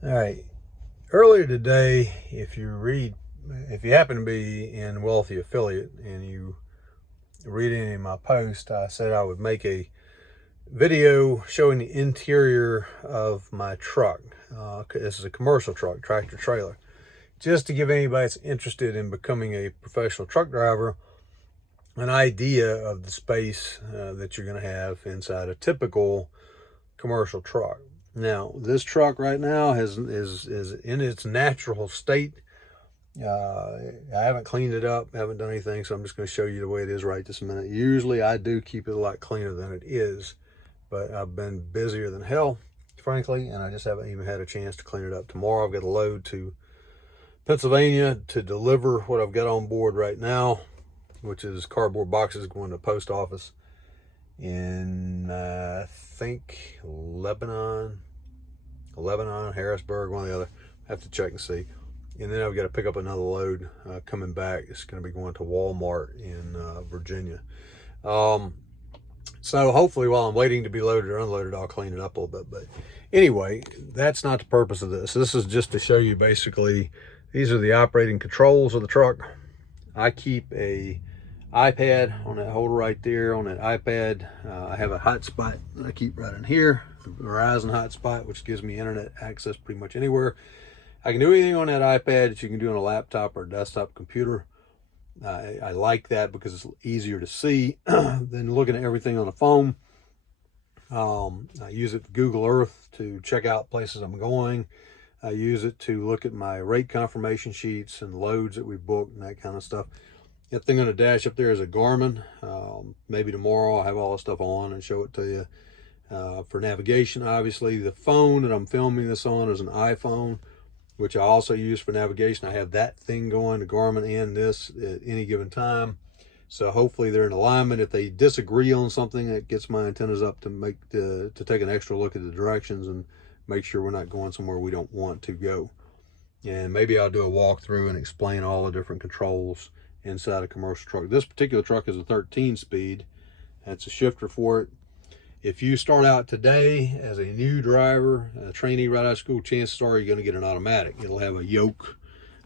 All right. Earlier today, if you happen to be in Wealthy Affiliate and you read any of my posts, I said I would make a video showing the interior of my truck. This is a commercial truck, tractor trailer. Just to give anybody that's interested in becoming a professional truck driver an idea of the space that you're going to have inside a typical commercial truck. Now, this truck right now is in its natural state. I haven't cleaned it up, haven't done anything, so I'm just going to show you the way it is right this minute. Usually I do keep it a lot cleaner than it is, but I've been busier than hell, frankly, and I just haven't even had a chance to clean it up. Tomorrow I've got a load to Pennsylvania to deliver what I've got on board right now, which is cardboard boxes going to the post office in, I think, Lebanon, Harrisburg, one or the other. I have to check and see. And then I've got to pick up another load coming back. It's going to be going to Walmart in Virginia. So hopefully while I'm waiting to be loaded or unloaded, I'll clean it up a little bit. But anyway, that's not the purpose of this. This is just to show you basically, these are the operating controls of the truck. I keep a iPad on that holder right there. On that iPad, I have a hotspot that I keep right in here, the Verizon hotspot, which gives me internet access pretty much anywhere. I can do anything on that iPad that you can do on a laptop or a desktop computer. I like that because it's easier to see than looking at everything on the phone. I use it to Google Earth to check out places I'm going. I use it to look at my rate confirmation sheets and loads that we booked and that kind of stuff. That thing on the dash up there is a Garmin. Maybe tomorrow I'll have all the stuff on and show it to you. For navigation, obviously, the phone that I'm filming this on is an iPhone, which I also use for navigation. I have that thing going, the Garmin and this at any given time. So hopefully they're in alignment. If they disagree on something, it gets my antennas up to take an extra look at the directions and make sure we're not going somewhere we don't want to go. And maybe I'll do a walkthrough and explain all the different controls inside a commercial truck. This particular truck is a 13-speed. That's a shifter for it. If you start out today as a new driver, a trainee right out of school, chances are you're going to get an automatic. It'll have a yoke.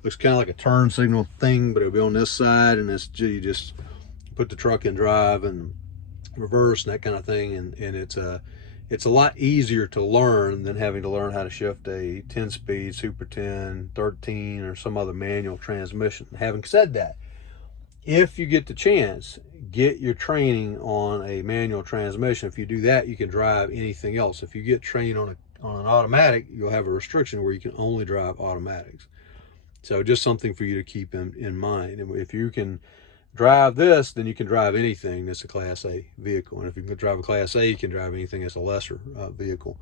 Looks kind of like a turn signal thing, but it'll be on this side, and you just put the truck in drive and reverse and that kind of thing. And it's a lot easier to learn than having to learn how to shift a 10-speed, Super 10, 13, or some other manual transmission. Having said that, if you get the chance, get your training on a manual transmission. If you do that, you can drive anything else. If you get trained on an automatic, you'll have a restriction where you can only drive automatics. So just something for you to keep in mind. And if you can drive this, then you can drive anything that's a Class A vehicle. And if you can drive a Class A, you can drive anything that's a lesser vehicle.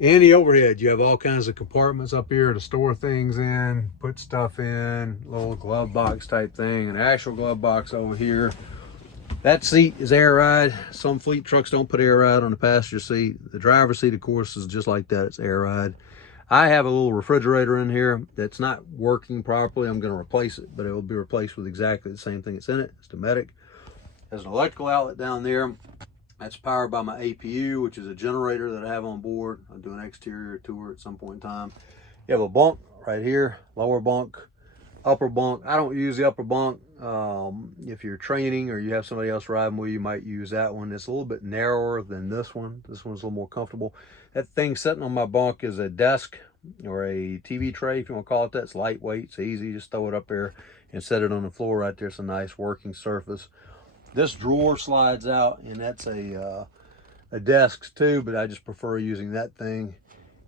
And the overhead, you have all kinds of compartments up here to store things in, put stuff in, little glove box type thing, an actual glove box over here. That seat is air ride. Some fleet trucks don't put air ride on the passenger seat. The driver's seat, of course, is just like that. It's air ride. I have a little refrigerator in here that's not working properly. I'm going to replace it, but it will be replaced with exactly the same thing that's in it. It's Dometic. There's an electrical outlet down there. That's powered by my APU, which is a generator that I have on board. I'll do an exterior tour at some point in time. You have a bunk right here, lower bunk, upper bunk. I don't use the upper bunk. If you're training or you have somebody else riding with you, you might use that one. It's a little bit narrower than this one. This one's a little more comfortable. That thing sitting on my bunk is a desk or a TV tray, if you want to call it that. It's lightweight. It's easy. Just throw it up there and set it on the floor right there. It's a nice working surface. This drawer slides out, and that's a desk too, but I just prefer using that thing.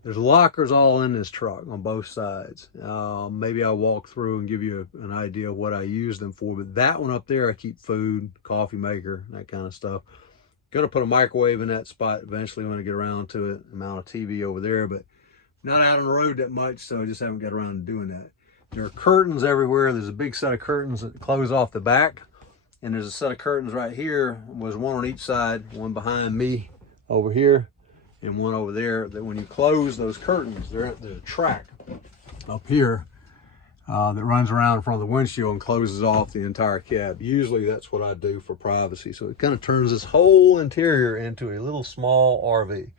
There's lockers all in this truck on both sides. Maybe I'll walk through and give you an idea of what I use them for, but that one up there, I keep food, coffee maker, that kind of stuff. Gonna put a microwave in that spot eventually when I get around to it. Mount a TV over there, but not out on the road that much, so I just haven't got around to doing that. There are curtains everywhere. There's a big set of curtains that close off the back. And there's a set of curtains right here. There's one on each side, one behind me over here, and one over there. That when you close those curtains, there's a track up here that runs around in front of the windshield and closes off the entire cab. Usually that's what I do for privacy. So it kind of turns this whole interior into a little small RV.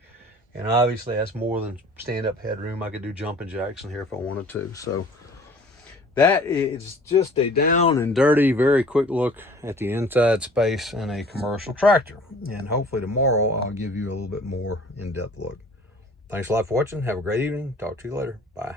And obviously that's more than stand-up headroom. I could do jumping jacks in here if I wanted to. So that is just a down and dirty, very quick look at the inside space in a commercial tractor. And hopefully tomorrow I'll give you a little bit more in-depth look. Thanks a lot for watching. Have a great evening. Talk to you later. Bye.